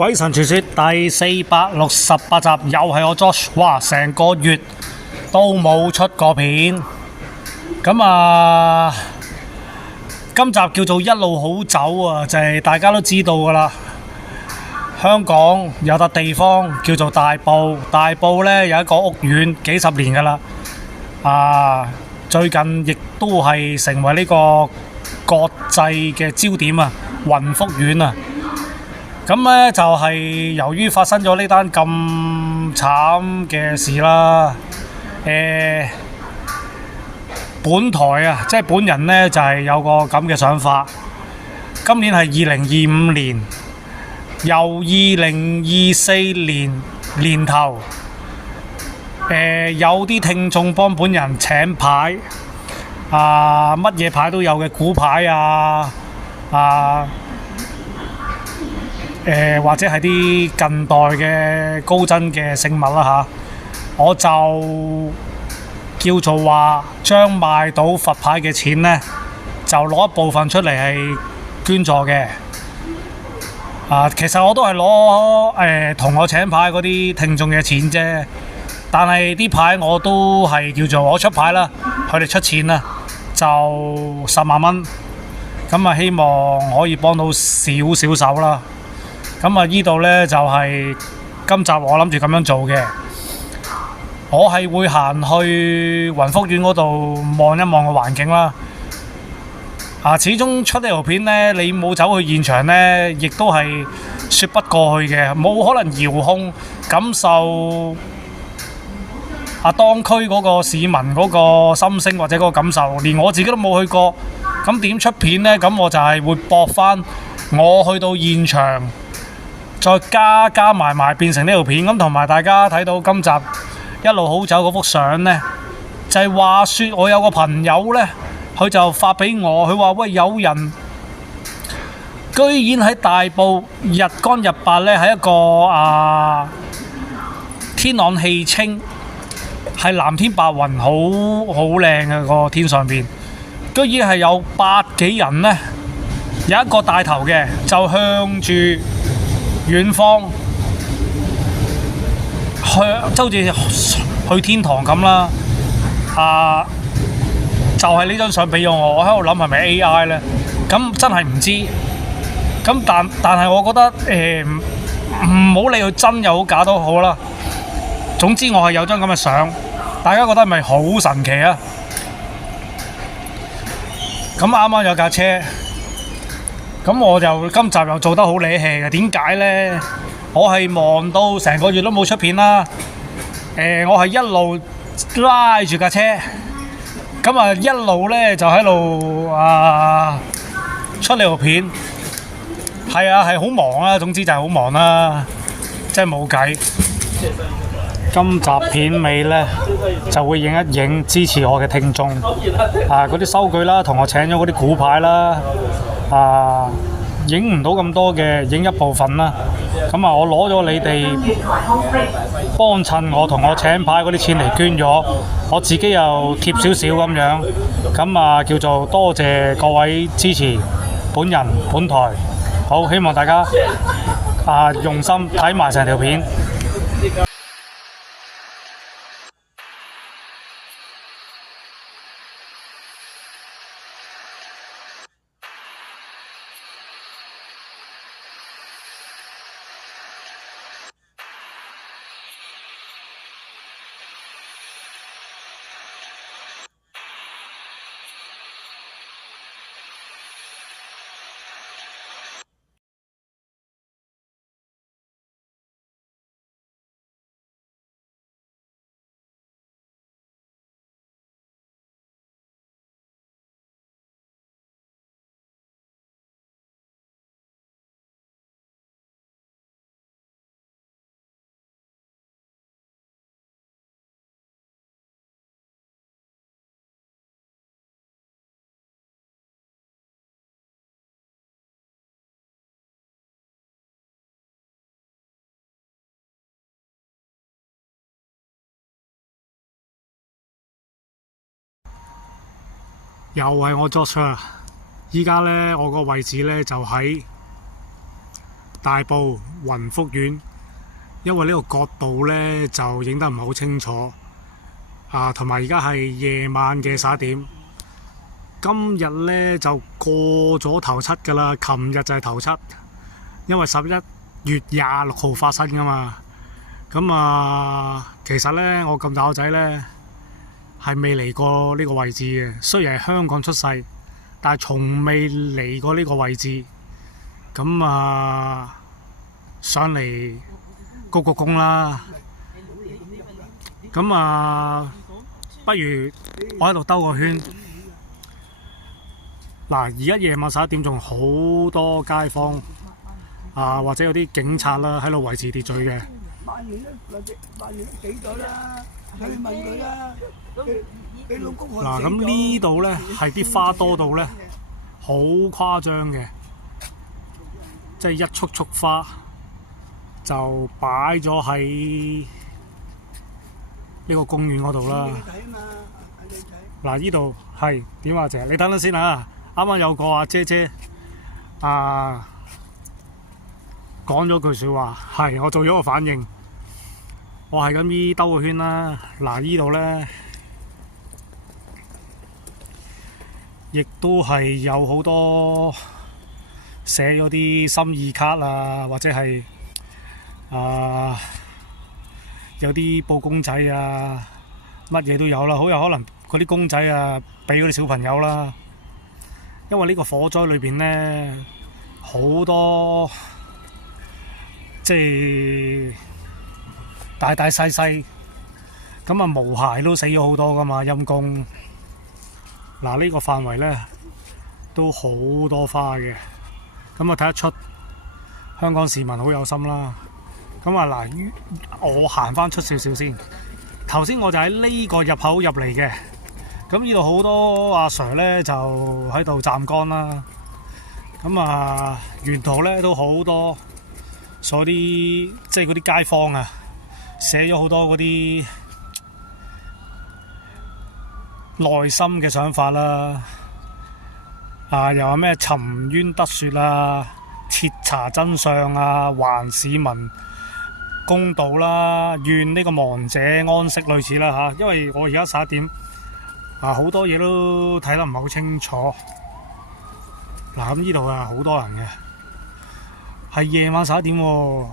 鬼神傳說第468集，又係我 Josh。哇，成個月都冇出過片。咁啊，今集叫做一路好走啊，就係大家都知道噶啦。香港有笪地方叫做大埔，大埔呢有一個屋苑幾十年噶啦。最近亦都係成為呢個國際嘅焦點啊，雲福苑啊。咁呢就係由於發生咗呢單咁慘嘅事啦，本台啊，即係本人呢，就係有個咁嘅想法。今年係2025年，由2024年年頭，有啲聽眾幫本人請牌，乜嘢牌都有嘅，古牌或者係啲近代嘅高僧嘅聖物啦嚇，我就叫做話將賣到佛牌嘅錢呢，就攞一部分出嚟係捐助嘅。其實我都係攞同我請牌嗰啲聽眾嘅錢啫，但係啲牌我都係叫做我出牌啦，佢哋出錢啦，就10萬蚊。咁啊，希望可以幫到少少手啦。咁啊，依度呢就係今集我諗住咁樣做嘅。我係會行去雲福苑嗰度望一望個環境啦。始終出呢條片呢，你冇走去現場呢，亦都係說不過去嘅，冇可能遙控感受當區嗰個市民嗰個心聲或者嗰個感受，連我自己都冇去過，咁點出片呢？咁我就係會駁返我去到現場，再加埋變成呢條片。咁同埋大家睇到今集一路好走嗰幅相呢，就係話說我有個朋友呢，佢就發俾我，佢話喂，有人居然喺大埔日光日白呢，喺一個天朗氣清，係藍天白雲，好靚嘅個天上邊，居然係有百幾人呢，有一個帶頭嘅就向住遠方即好似去天堂咁啦。就係呢張相俾咗我，我喺度諗係咪 AI 呢？咁真係唔知。咁但係我覺得唔好理佢真又好假都好啦。總之我係有張咁嘅相，大家覺得係咪好神奇啊？咁啱啱有架車，咁我就今集又做得好理氣嘅。點解呢？我係忙到成個月都冇出片啦。我係一路拉住架車。咁啊，一路呢就喺度出呢條片，係好忙啦。總之就係好忙啦，真係冇計。今集片尾呢就會影一影支持我嘅聽眾，嗰啲收據啦，同我請咗嗰啲古牌啦，影唔到咁多嘅，影一部分啦。咁我攞咗你哋幫襯我同我請牌嗰啲錢嚟捐咗，我自己又貼少少咁樣。咁叫做多謝各位支持本人本台。好，希望大家用心睇埋成條片。又係我作出啊！依家呢，我個位置呢就喺大埔雲福苑，因為呢個角度呢就影得唔係好清楚同埋而家係夜晚嘅11點。今日呢就過咗頭七㗎啦，琴日就係頭七，因為11月26號發生㗎嘛。咁其實呢，我咁大個仔呢係未嚟過呢個位置嘅，雖然係香港出世，但係從未嚟過呢個位置。咁上嚟鞠個躬啦。咁不如我喺度兜個圈。嗱，而家夜晚11點仲好多街坊或者有啲警察啦喺度維持秩序嘅。萬年都死咗啦，你問佢啦。你老公嗱，咁呢度咧係啲花多到咧好誇張嘅，即係一束束花就擺咗喺呢個公園嗰度啦。嗱，呢度係點啊？姐，你等等先啊！啱啱有個姐姐講咗句説話，係我做咗個反應。我係咁依兜個圈啦。嗱，呢度咧亦都係有好多寫咗啲心意卡或者係有啲布公仔乜嘢都有啦。好有可能嗰啲公仔俾嗰啲小朋友啦。因為呢個火災裏邊咧好多即係大大細細咁毛孩都死咗好多噶嘛，陰公。嗱，呢個範圍咧都好多花嘅，咁睇得出香港市民好有心啦。咁嗱，我行翻出少少先。頭先我就喺呢個入口入嚟嘅，咁呢度好多阿 Sir 咧就喺度站崗啦。咁沿途咧都好多所啲即係嗰啲街坊寫咗好多嗰啲內心嘅想法啦。又話咩沉冤得雪徹查真相還市民公道啦，願呢個亡者安息，類似啦因為我而家11點好多嘢都睇得唔係好清楚。嗱，咁呢度好多人嘅，係夜晚11點喎。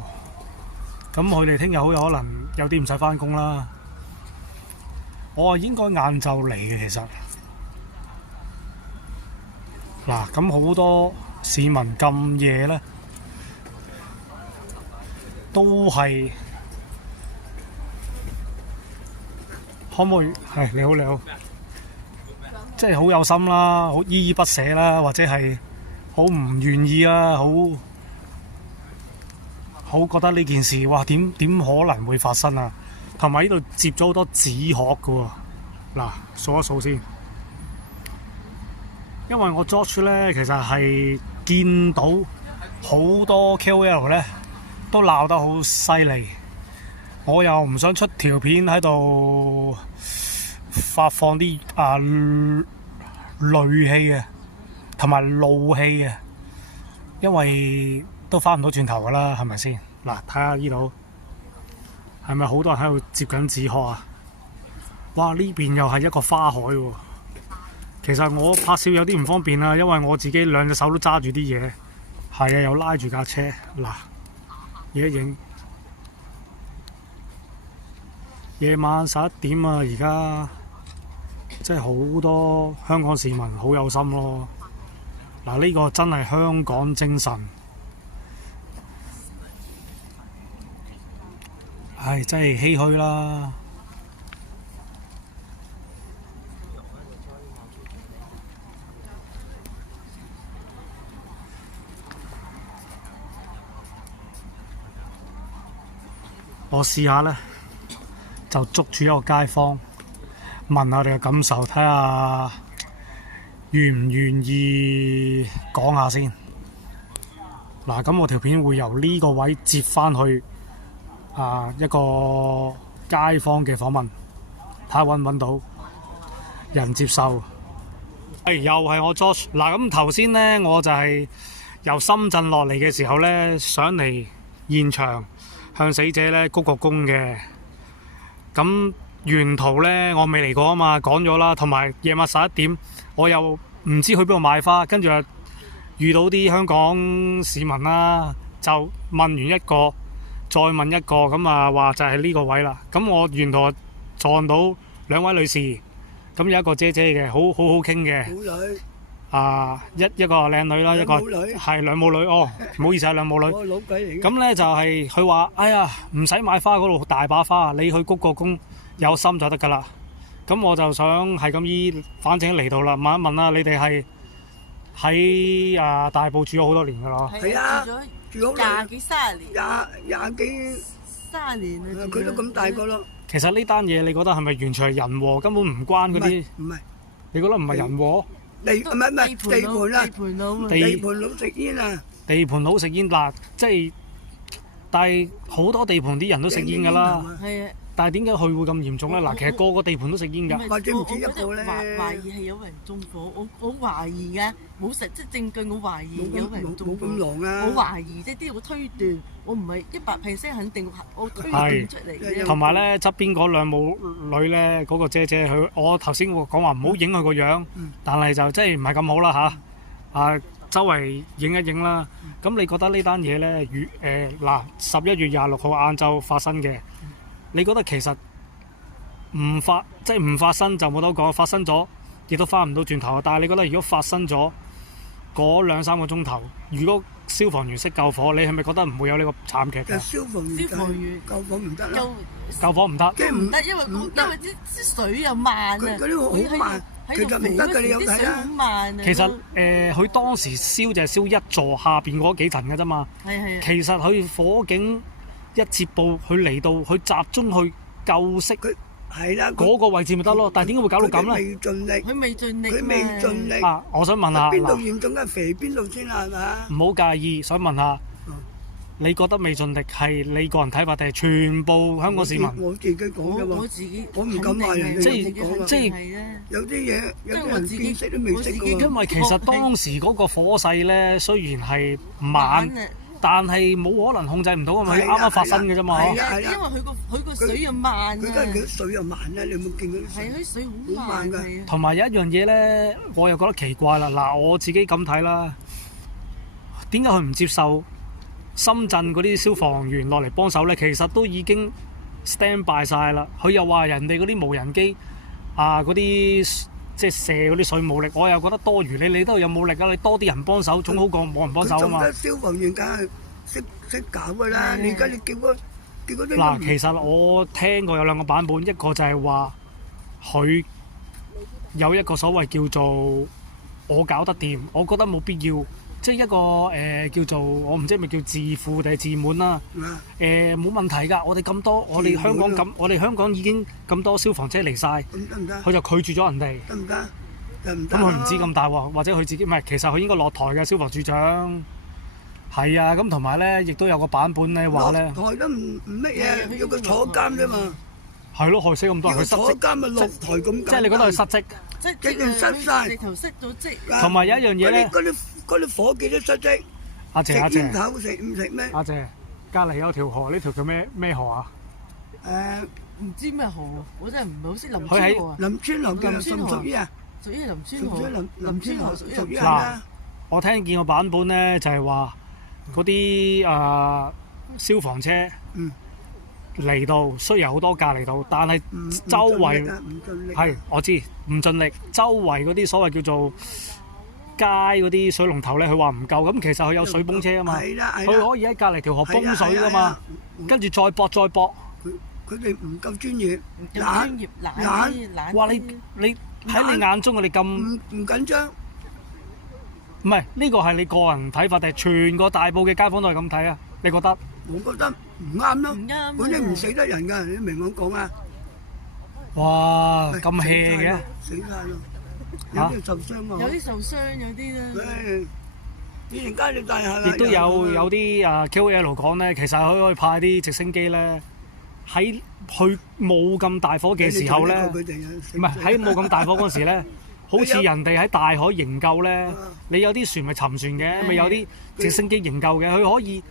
咁佢哋聽日好有可能有啲唔使返工啦。我應該晏晝嚟嘅，其實。嗱，咁好多市民咁夜咧，都係可唔可以？係，你好，你好。即係好有心啦，好依依不捨啦，或者係好唔願意啦，好覺得呢件事哇點可能會發生啊？同埋呢度接咗好多紙殼㗎喎。嗱，數一數先，因為我 George 咧其實係見到好多 KOL 咧都鬧得好犀利，我又唔想出條片喺度發放啲戾氣同埋怒氣因為都翻唔到轉頭噶啦，係咪先？嗱，睇下呢度係咪好多人喺度接緊紙殼哇！呢邊又係一個花海喎。其實我拍攝有啲唔方便因為我自己兩隻手都揸住啲嘢，係又拉住架車。嗱，影一影夜晚11點而家真係好多香港市民好有心咯。嗱，呢個真係香港精神，係真係唏噓啦。我試下咧，就捉住一個街坊，問下佢哋嘅感受，睇下願唔願意講下先。嗱，咁我條片會由呢個位接翻去一個街坊嘅訪問，睇下揾唔揾到人接受。又係我 George。嗱，咁頭先咧我就係由深圳落嚟嘅時候呢，上嚟現場向死者呢鞠個躬嘅。咁沿途呢，我未嚟過啊嘛，講咗啦。同埋夜晚11點，我又唔知去邊度買花，跟住又遇到啲香港市民啦，就問完一個，再問一個，咁啊話就係呢個位啦。咁我沿途撞到兩位女士，咁有一個姐姐嘅，好好傾嘅。母女一個靚女啦，一個係兩母女。哦，唔好意思係兩母女。我老鬼嚟嘅。咁呢就係佢話：哎呀，唔使買花，嗰度大把花，你去鞠個躬有心就得㗎啦。咁我就想係咁依，反正嚟到啦，問一問啦，你哋係喺大埔住咗好多年㗎咯？係啊，住咗廿幾30年，廿幾30年啦。佢都咁大個咯。其實呢單嘢你覺得係咪完全係人禍？根本唔關嗰啲。唔係。你覺得唔係人禍？地盤啊，地盤佬食煙啊！地盤佬食煙嗱，即係，但係好多地盤啲人都食煙㗎啦。係啊。但係點解佢會咁嚴重咧？嗱，其實個個地盤都食煙㗎。或者唔止一個咧。懷疑係有人縱火，我懷疑㗎，冇實質證據，我懷疑有人縱火。冇咁狼啊！我懷疑即係啲我推斷，我唔係100%肯定，我推斷出嚟嘅。同埋咧，側邊嗰兩母女咧，嗰個姐姐我頭先講話唔好影佢個樣，但係就即係唔係咁好啦嚇。周圍影一影啦。咁你覺得呢單嘢咧，嗱11月26號晏晝發生嘅？你覺得其實唔發生就冇得講，發生咗亦都翻唔到轉頭。但係你覺得如果發生咗嗰2-3個鐘頭，如果消防員識救火，你係咪覺得唔會有呢個慘劇嘅？消防員救火唔得啦，救火唔得，唔得，因為啲水又慢啊，佢啲好慢，其實唔得嘅，你有睇啦。其實佢當時燒就係燒一座下邊嗰幾層嘅啫嘛。係。其實佢火警一接報，佢嚟到，佢集中去救熄佢係啦嗰個位置咪得咯。但係點解會搞到咁咧？佢未盡力。我想問下，邊度嚴重嘅肥邊度先啊？係嘛？唔好介意，想問下，你覺得未盡力係你個人睇法定係全部香港市民？我自己講嘅喎，我唔敢話人哋即係有啲嘢有啲人見識都未識過。因為其實當時嗰個火勢咧，雖然係慢。但係冇可能控制唔到啊嘛，啱啱發生嘅啫嘛。係啊，因為佢個水又慢啊。佢梗係佢水又慢啊！你有冇見佢啲水？係啲水好慢㗎。同埋有一樣嘢咧，我又覺得奇怪啦。嗱，我自己咁睇啦，點解佢唔接受深圳嗰啲消防員落嚟幫手咧？其實都已經 stand by 晒啦。佢又話人哋嗰啲無人機嗰啲。即係射嗰啲水冇力，我又覺得多餘。你都有冇力啊？你多啲人幫手，總好過冇人幫手啊嘛。消防員梗係識搞㗎啦。你而家你叫嗰啲嗱，其實我聽過有兩個版本，一個就係話佢有一個所謂叫做我搞得掂，我覺得冇必要。即係一個叫做我唔知係咪叫自負定係自滿啦。冇問題㗎，我哋咁多，我哋香港咁，我哋香港已經咁多消防車嚟晒，佢就拒絕咗人哋。得唔得？咁佢唔知咁大鑊，或者佢自己唔係，其實佢應該落台嘅消防處長。係啊，咁同埋咧，亦都有個版本咧話咧，落台都唔乜嘢，要佢坐監啫嘛。係咯，害死咁多人，佢失職。坐監咪落台咁。即係你覺得佢失職？即係失晒，直頭失咗職。同埋有一樣嘢咧，嗰啲伙計都失職。阿姐，食煙頭食唔食咩？阿姐，隔離有條河，呢條叫咩河啊？唔知咩河，我真係唔係好識林村河。林村河屬於啊？屬於林村河。林村河屬於嗱，我聽見個版本咧，就係話嗰啲消防車嚟到，雖然好多架嚟到，但係周圍係我知唔盡力，周圍嗰啲所謂叫做街嗰啲水龍頭咧，佢話唔夠，咁其實佢有水泵車啊嘛，佢可以喺隔離條河泵水噶嘛，跟住再駁。佢哋唔夠專業，懶。哇！你喺你眼中佢哋咁唔緊張？唔係呢個係你個人睇法定係全個大埔嘅街坊都係咁睇啊？你覺得？我覺得唔啱咯，嗰啲唔死得人㗎，你明我講啊？哇！咁 hea 嘅，死晒咯，有啲受傷啊，有啲受傷，有啲啦。以前街你大廈亦都有啲KOL 講咧，其實佢可以派啲直升機咧，喺佢冇咁大火嘅時候咧，唔係喺冇咁大火嗰時咧，好似人哋喺大海營救咧啊，你有啲船咪沉船嘅，係咪有啲直升機營救嘅，佢可以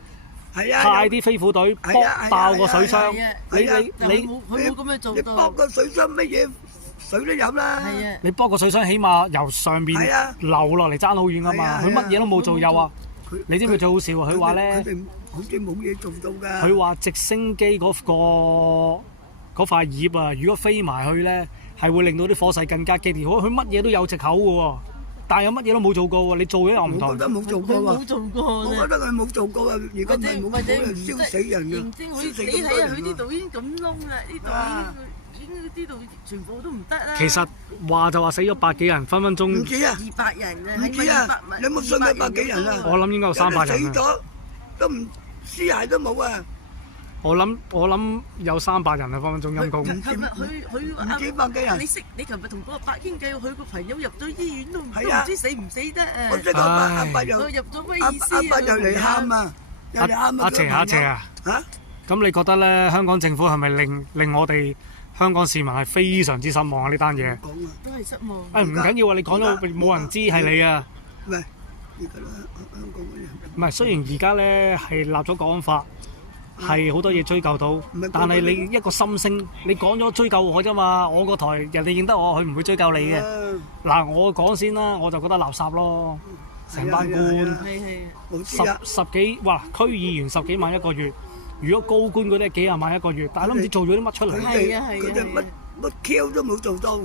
係啊，派啲飛虎隊係搏啊爆個水箱。係啊你係啊你但係你佢冇咁樣做你搏到。個水箱乜嘢水都飲啦。係啊，你搏個水箱，起碼由上邊係啊流落嚟爭好遠噶嘛。係啊佢乜嘢都冇做，又話佢你知唔知最好笑啊？佢話佢咧，哋好似冇嘢做到㗎。佢話直升機嗰塊葉啊，如果飛埋去咧，係會令到啲火勢更加激烈。佢乜嘢都有藉口嘅喎，但係有乜嘢都冇做過喎。你做咗又唔同我覺。得冇做過喎。佢冇做過我覺得佢冇做過啊！如果或者唔係冇或者唔可能燒死人嘅，認真，燒死你睇咁多人下佢呢啊！度已經咁窿啦，呢度啊已經呢度全部都唔得啦。其實話就話死咗百幾人，分分唔鐘止啊， 200人啊，唔止啊！你有冇信佢百幾人啊？我諗應該有300人啊。死咗都唔屍骸都冇啊！我諗有300人啊，分分鐘陰公。琴日佢唔止百幾人你。你琴日同嗰個伯傾偈，佢個朋友入咗醫院都唔係啊知死唔死得啊！我識個阿伯又佢入咗威阿爾斯啊阿伯又嚟喊啊！又嚟喊啊！阿謝阿謝啊！嚇！咁你覺得咧，香港政府係咪令我哋香港市民係非常之失望啊？呢單嘢，講啊！都係失望。唔緊要啊！你講咗冇人知係你啊！喂，而家香港嗰啲人唔係，雖然而家咧係立咗國安法，係好多嘢追究到係，但係你一個心聲，你講咗追究我啫嘛，我個台人哋認得我，佢唔會追究你嘅。啊嗱，我講先啦，我就覺得垃圾咯，成班官係啊係冇知啊！十幾，哇，區議員10幾萬一個月，如果高官嗰啲幾廿萬一個月，但係都唔知做咗啲乜出嚟。佢哋係啊係啊佢哋乜乜 Q 都冇做到，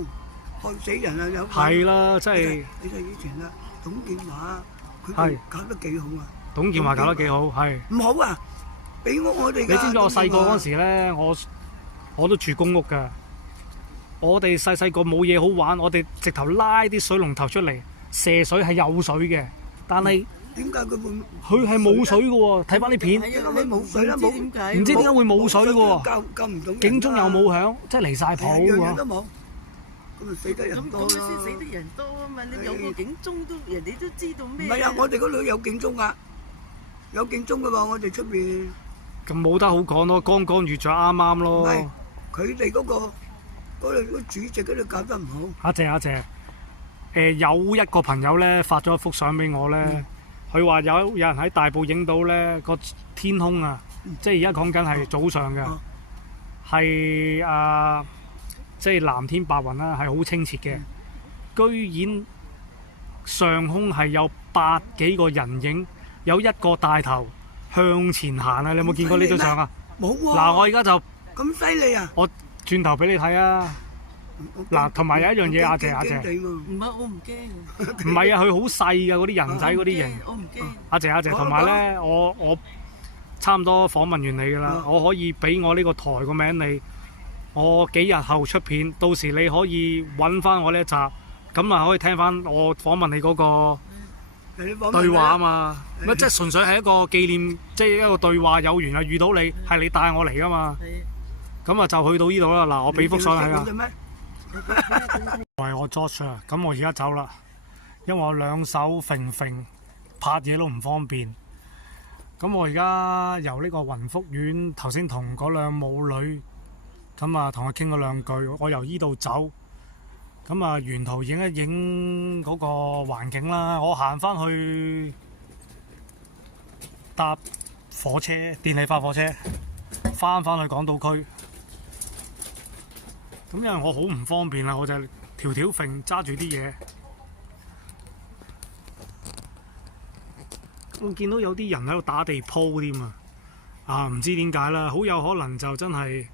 害死人啊！有係啦，真係你睇以前啊，董建華佢係哋搞得幾好啊！董建華搞得幾好，係。唔好啊！俾屋我哋㗎。你知唔知我細個嗰時時咧，我都住公屋㗎。我哋細個冇嘢好玩，我哋直頭拉啲水龍頭出嚟射水係有水嘅，但係點解佢會佢係冇水嘅喎。睇翻啲片，係啊，你冇水啦唔知點解？唔知點解會冇水嘅喎。救唔到人啊？警鐘又冇響，即係離晒譜樣樣都喎。冇，咁咪死得人咁多啦咁先死得人多啊嘛！你有個警鐘都人哋都知道咩？唔係啊！我哋嗰度有警鐘㗎，有警鐘嘅喎，我哋出邊咁冇得好講咯，剛剛遇咗啱啱唔咯。係佢哋嗰個主席嗰度搞得唔好。阿謝阿謝，有一個朋友咧發咗一幅相俾我咧，佢話有人喺大埔影到咧個天空啊，即係而家講緊係早上嘅哦，係即係藍天白雲啦，係好清澈嘅。居然上空係有百幾個人影，有一個帶頭向前行啊！你有冇見過呢張相啊？冇喎。嗱，我而家就咁犀利啊！轉頭俾你睇啊！嗱，同埋有一樣嘢，阿謝阿謝，唔係我唔驚，唔係啊，佢好細㗎嗰啲人仔嗰啲型。我唔驚。阿謝阿謝，同埋咧，我差唔多訪問完你㗎啦，我可以俾我呢個台個名你，我幾日後出片，到時你可以揾翻我呢一集，咁啊可以聽翻我訪問你嗰個對話啊嘛，乜即係純粹係一個紀念，即係一個對話，有緣啊遇到你，係你帶我嚟㗎嘛，咁啊就去到呢度啦。嗱，我俾幅相你睇下。喂，我 George 啊，咁我而家走啦，因為我兩手揈揈，拍嘢都唔方便。咁我而家由呢個雲福苑頭先同嗰兩母女，咁啊同佢傾咗兩句，我由依度走，咁啊沿途影一影嗰個環境啦。我行翻去搭火車，電氣化火車，翻去港島區。咁因為我好唔方便啦，我就條條揈揸住啲嘢。我見到有啲人喺度打地鋪添啊！唔知點解啦，好有可能就真係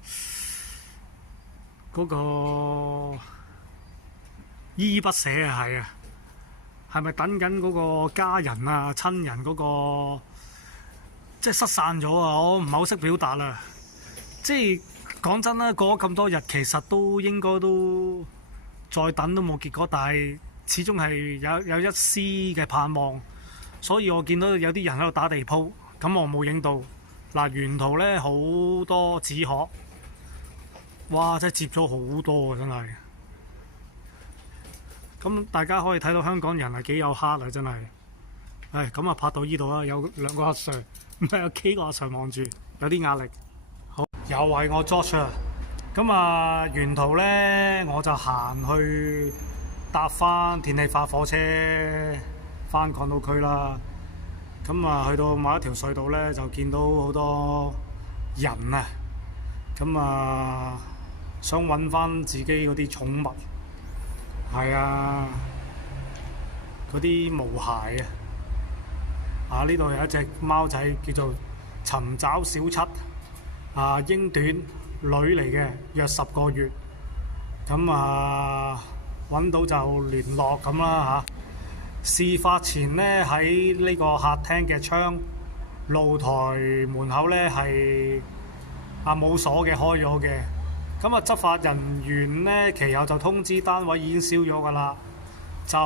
嗰個依依不捨啊，係啊，係咪等緊嗰個家人啊、親人嗰個即係失散咗啊？我唔係好識表達啦，即係。講真啦，過咗咁多日，其實都應該都再等都冇結果，但係始終係有一絲嘅盼望，所以我見到有啲人喺度打地鋪，咁我冇影到。嗱，沿途咧好多紙殼，哇！真係接咗好多啊，真係。咁大家可以睇到香港人係幾有 heart 啊，真係。唉，咁啊拍到呢度啦，有兩個阿 Sir， 唔係有幾個阿 Sir 望住，有啲壓力。又係我 George 啊！咁啊，沿途咧我就行去搭翻電氣化火車翻港島區啦。咁啊，去到某一條隧道咧，就見到好多人啊。咁啊，想揾翻自己嗰啲寵物，係啊，嗰啲毛孩啊。啊！呢度有一隻貓仔叫做尋找小七，啊，英短女嚟嘅，約10個月。咁啊，揾到就聯絡咁啦嚇。事發前呢，喺呢個客廳嘅窗露台門口呢係冇鎖嘅，開咗嘅。咁啊，執法人員呢，其後就通知單位已經燒咗㗎啦，就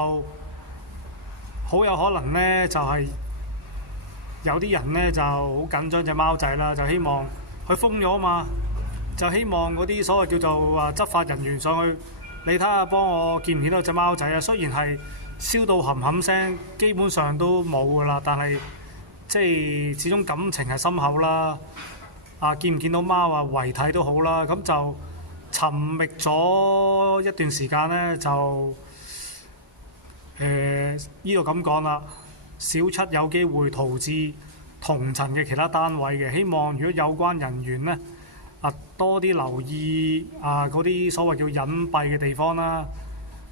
好有可能呢，就係、有啲人呢就好緊張隻貓仔啦，就希望佢封咗啊嘛，就希望嗰啲所謂叫做執法人員上去，你睇下幫我見唔見到隻貓仔啊？雖然係燒到冚冚聲，基本上都冇噶啦，但係即係始終感情係深厚啦。見唔見到貓啊？遺體都好啦，咁就尋覓咗一段時間呢，就呢度咁講啦。小七有機會逃至同層嘅其他單位嘅，希望如果有關人員呢，多啲留意嗰啲所謂叫隱蔽嘅地方啦。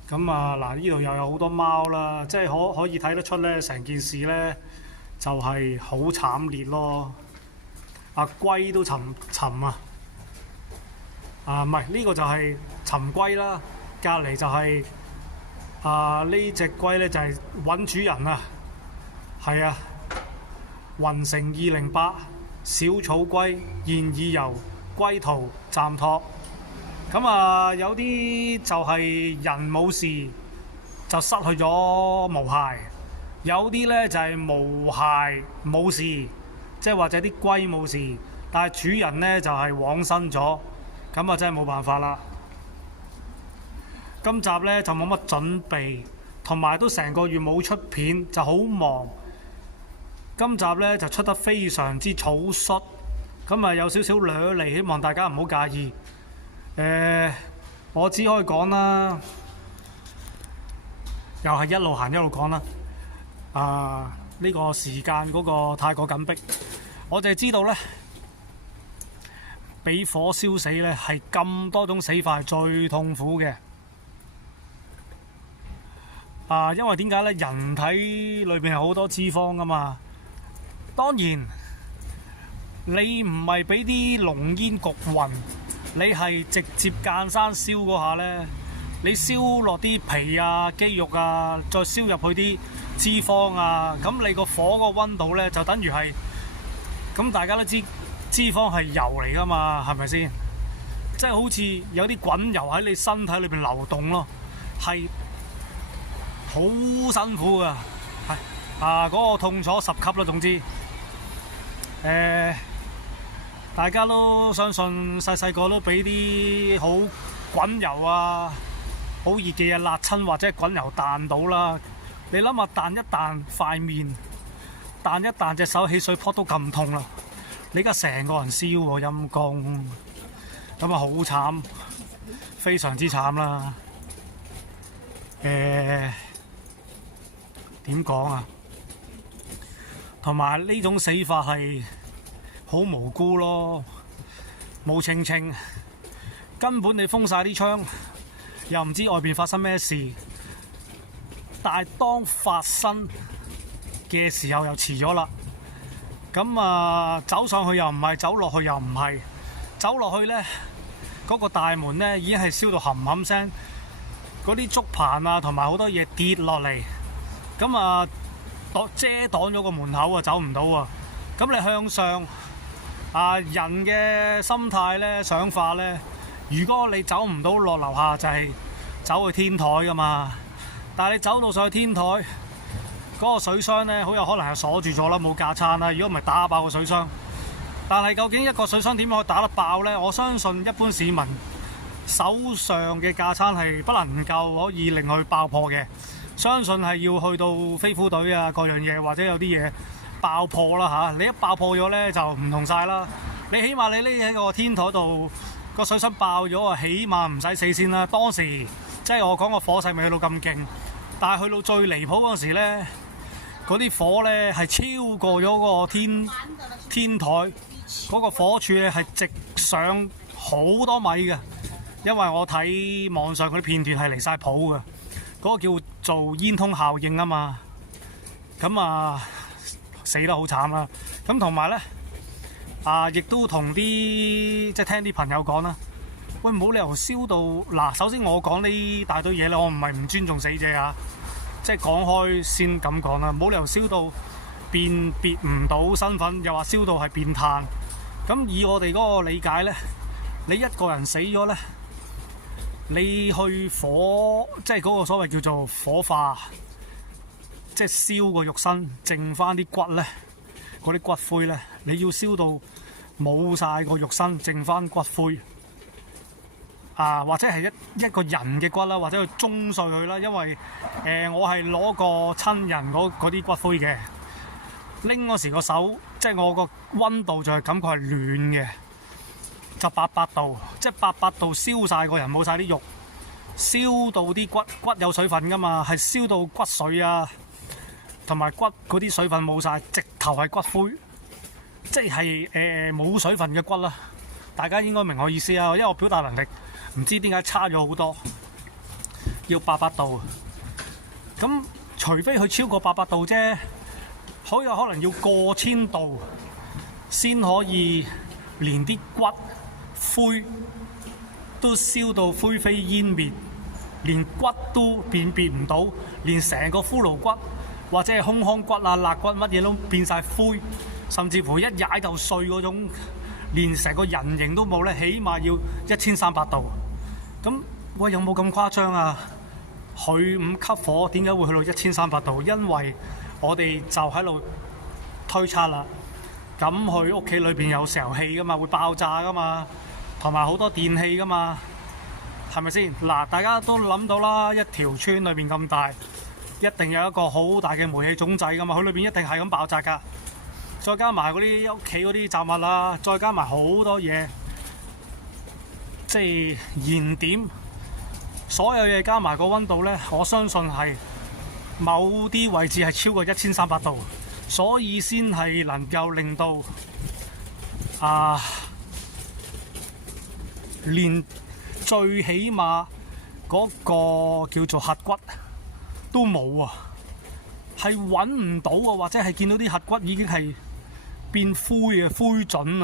咁嗱，呢度又有好多貓啦，即係可以睇得出呢，成件事呢就係好慘烈咯。龜都沉唔係呢個就係沉龜啦，隔離就係呢隻龜呢，就係揾主人啊。係啊，雲城208小草龜現已由龜途暫託。咁有啲就係人冇事就失去咗毛孩，有啲呢就係毛孩冇事，即係或者啲龜冇事，但係主人呢就係往生咗，咁真係冇辦法啦。今集呢就冇乜準備，同埋都成個月冇出片，就好忙。今集呢就出得非常之草率，咁有少少掠嚟，希望大家唔好介意。我只可以講啦，又係一路行一路講啦。呢個時間嗰個太過緊迫，我就係知道呢，俾火燒死呢係咁多種死法係最痛苦嘅。因為點解呢？人體裏邊係好多脂肪噶嘛。當然，你唔係俾啲濃煙焗暈，你係直接間山燒嗰下呢，你燒落啲皮肌肉再燒入去啲脂肪咁你個火個溫度呢，就等於係，咁大家都知脂肪係油嚟噶嘛，係咪先？即係好似有啲滾油喺你身體裏邊流動咯，係好辛苦噶，係嗰個痛楚10級啦，總之。大家都相信細個都俾啲好滾油好熱嘅嘢辣親，或者滾油彈到啦。你諗下，彈一彈塊面，彈一彈隻手起水泡都咁痛啦，你而家成個人燒喎，陰公，咁好慘，非常之慘啦。點講啊？同埋呢種死法係好無辜咯，冇情情，根本你封晒啲窗，又唔知外邊發生咩事。但係當發生嘅時候又遲咗啦。咁走上去又唔係，走落去又唔係，走落去呢，嗰個大門呢已經係燒到冚冚聲，嗰啲竹棚同埋好多嘢跌落嚟，咁遮擋咗個門口走唔到啊！咁你向上人嘅心態呢，想法呢，如果你走唔到落樓下，就係走去天台噶嘛。但係你走到上去天台，嗰個水箱呢，好有可能係鎖住咗啦，冇架撐啦。如果唔係打爆個水箱，但係究竟一個水箱點樣可以打得爆呢？我相信一般市民手上嘅架撐係不能夠可以令佢爆破嘅。相信係要去到飛虎隊各樣嘢，或者有啲嘢爆破啦你一爆破咗呢，就唔同晒啦。你起碼你匿喺個天台度，個水箱爆咗起碼唔使死先啦。當時即係我講個火勢未去到咁勁，但係去到最離譜嗰時咧，嗰啲火咧係超過咗個天台嗰個火柱咧係直上好多米嘅，因為我睇網上嗰啲片段係離晒譜嘅，嗰個叫做煙通效應啊嘛，咁啊死得好慘啦！咁同埋咧亦都同啲即係聽啲朋友講啦，喂，冇理由燒到嗱。首先我講呢大堆嘢咧，我唔係唔尊重死者啊，即係講開先咁講啦，冇理由燒到辨別唔到身份，又話燒到係變炭。咁以我哋嗰個理解咧，你一個人死咗咧，你去火即係嗰個所謂叫做火化，即係燒個肉身，剩翻啲骨咧，嗰啲骨灰咧，你要燒到冇晒個肉身，剩翻骨灰或者係一個人嘅骨啦，或者去舂碎佢啦。因為我係攞個親人嗰啲骨灰嘅，拎嗰時個手，即係我個溫度就係感覺係暖嘅，就800度，即係800度燒晒個人，冇晒啲肉，燒到啲骨有水分噶嘛，係燒到骨髓啊，同埋骨嗰啲水分冇晒，直頭係骨灰，即係冇水分嘅骨啦。大家應該明我意思啊，因為我表達能力唔知點解差咗好多，要800度。咁除非佢超過800度啫，好有可能要過1000度先可以連啲骨灰都燒到灰飛煙滅，連骨都辨別唔到，連成個骷髏骨或者係胸腔骨啊、肋骨乜嘢都變晒灰，甚至乎一踩就碎嗰種，連成個人形都冇咧，起碼要1300度。咁喂，有冇咁誇張啊？佢5級火點解會去到1300度？因為我哋就喺度推測啦。咁佢屋企裏邊有石油氣噶嘛，會爆炸噶嘛，同埋好多電器噶嘛，係咪先？嗱，大家都諗到啦，一條村裏邊咁大，一定有一個好大嘅煤氣總掣噶嘛，佢裏邊一定係咁爆炸噶。再加埋嗰啲屋企嗰啲雜物啦，再加埋好多嘢，即係燃點，所有嘢加埋個溫度咧，我相信係某啲位置係超過1300度，所以先係能夠令到連最起碼嗰個叫做核骨都冇啊，係揾唔到啊，或者係見到啲核骨已經係變灰啊、灰燼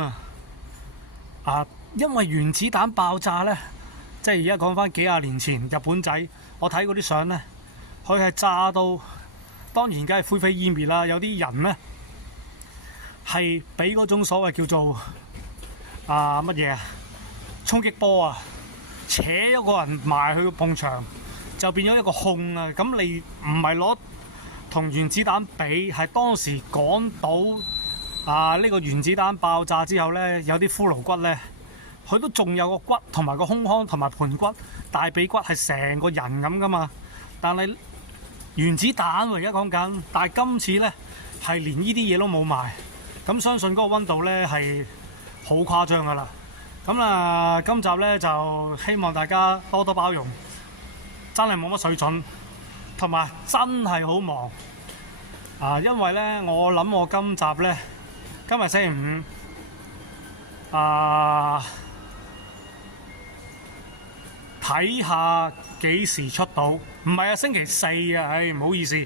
啊！因為原子彈爆炸咧，即係而家講翻幾廿年前日本仔，我睇嗰啲相咧，佢係炸到，當然梗係灰飛煙滅啦。有啲人咧係俾嗰種所謂叫做乜嘢啊衝擊波啊，扯咗個人埋去個埲牆，就變咗一個空啊！咁你唔係攞同原子彈比，係當時講到呢個原子彈爆炸之後咧，有啲骷髏骨咧，佢都仲有個骨同埋個胸腔同埋盤骨、大髀骨係成個人咁噶嘛。但係原子彈而家講緊，但係今次咧係連呢啲嘢都冇埋，咁相信嗰個溫度咧係好誇張噶啦。咁今集咧就希望大家多多包容，真係冇乜水準，同埋真係好忙因為咧我諗我今集咧今日星期5睇下幾時出到，唔係星期4啊，唔好意思，因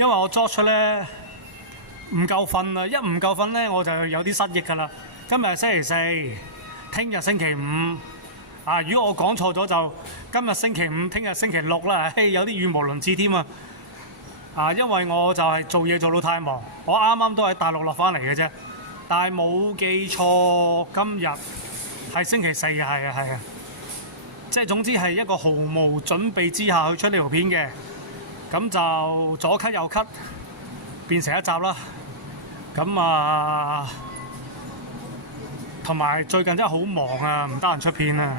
為我作出咧唔夠瞓啊，一唔夠瞓咧我就有啲失憶噶啦。今日星期4，聽日星期5如果我講錯咗就今日星期5，聽日星期6啦，有啲語無倫次添啊！因為我就係做嘢做到太忙，我啱啱都喺大陸落翻嚟嘅啫，但係冇記錯今日係星期4嘅，係啊，即係總之係一個毫無準備之下去出呢條片嘅，咁就左咳右咳變成一集啦。咁同埋最近真係好忙啊，唔得閒出片啊，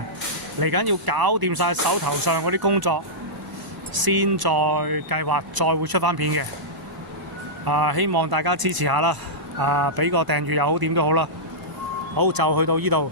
嚟緊要搞掂晒手頭上嗰啲工作，先再計劃再會出翻片嘅。希望大家支持下啦，俾個訂閱又好，點都好啦。好，就去到呢度。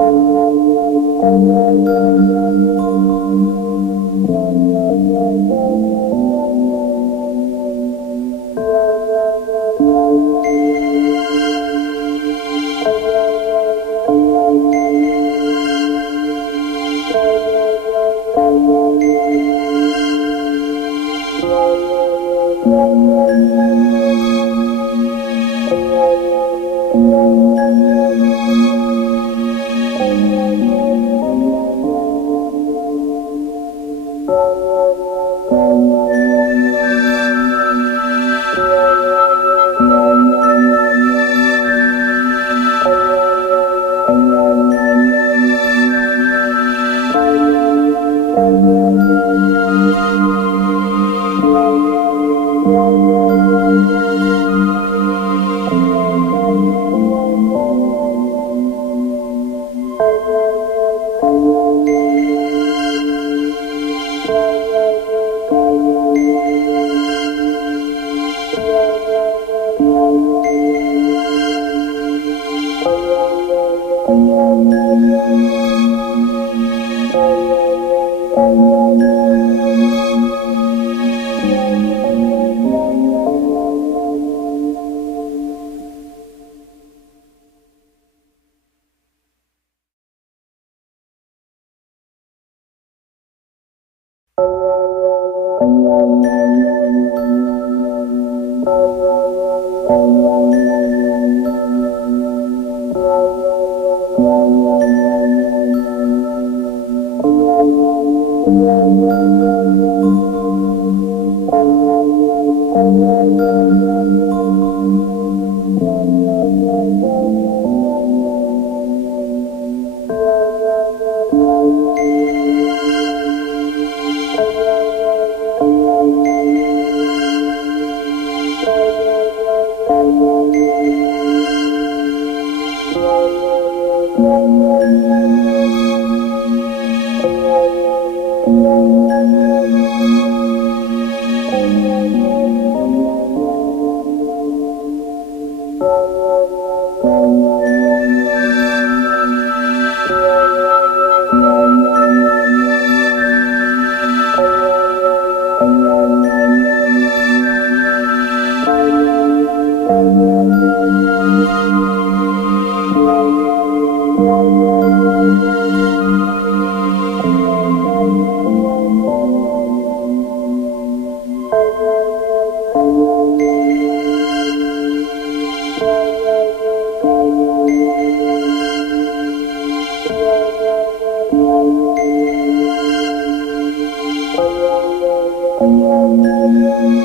Thank you.